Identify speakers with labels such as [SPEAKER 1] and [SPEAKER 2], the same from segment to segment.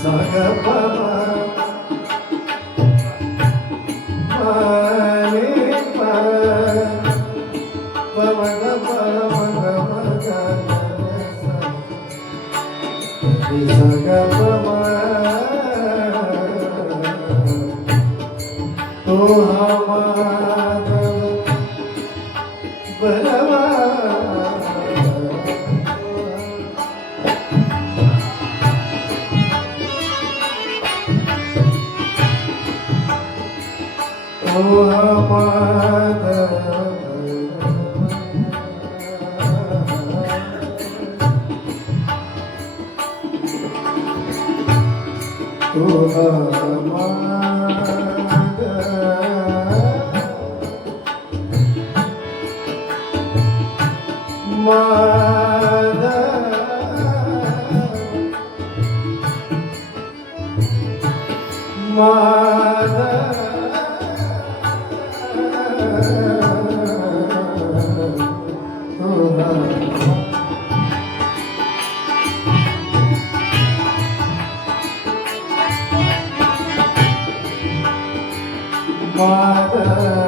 [SPEAKER 1] Saga तो हमारा बलवा तो हमारा तो हमारा Father.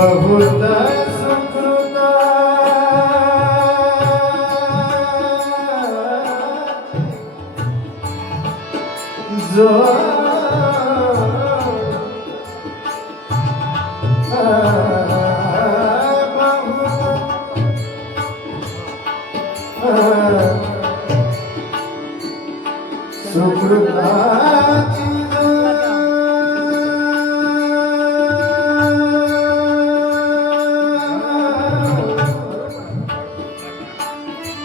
[SPEAKER 1] Oh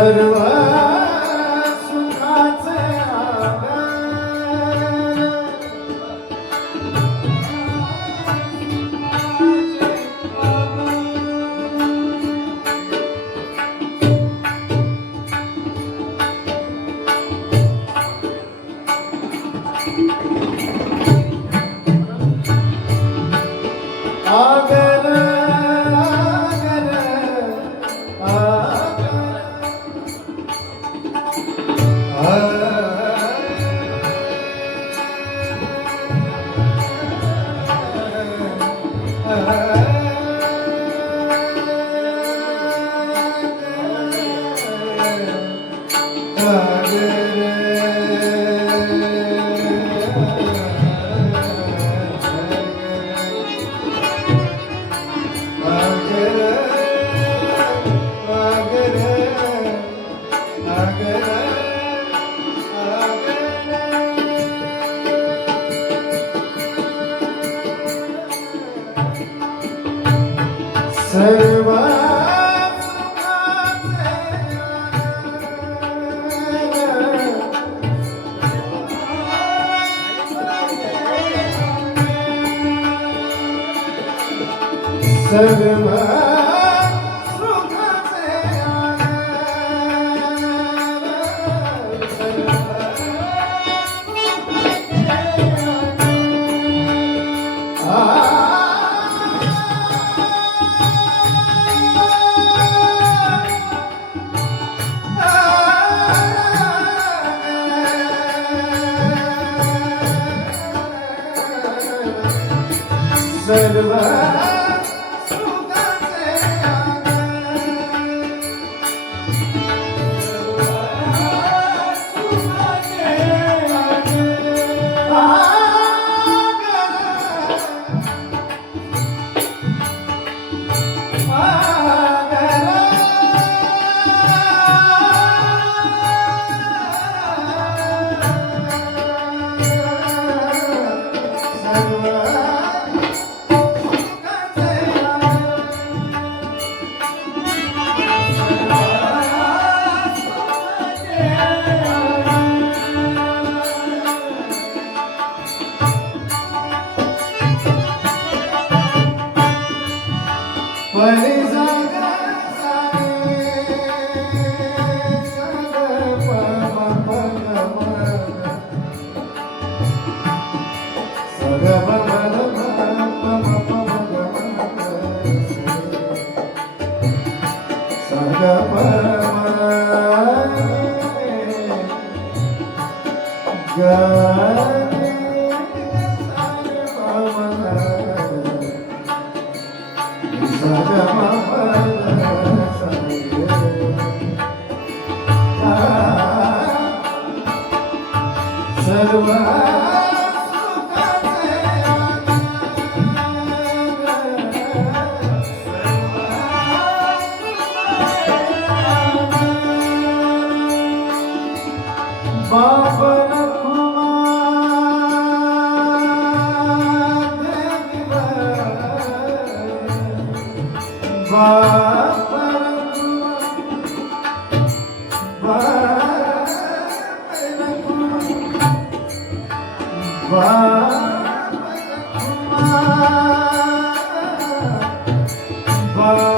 [SPEAKER 1] serve Seva Seva Yeah, but... Yeah. Devi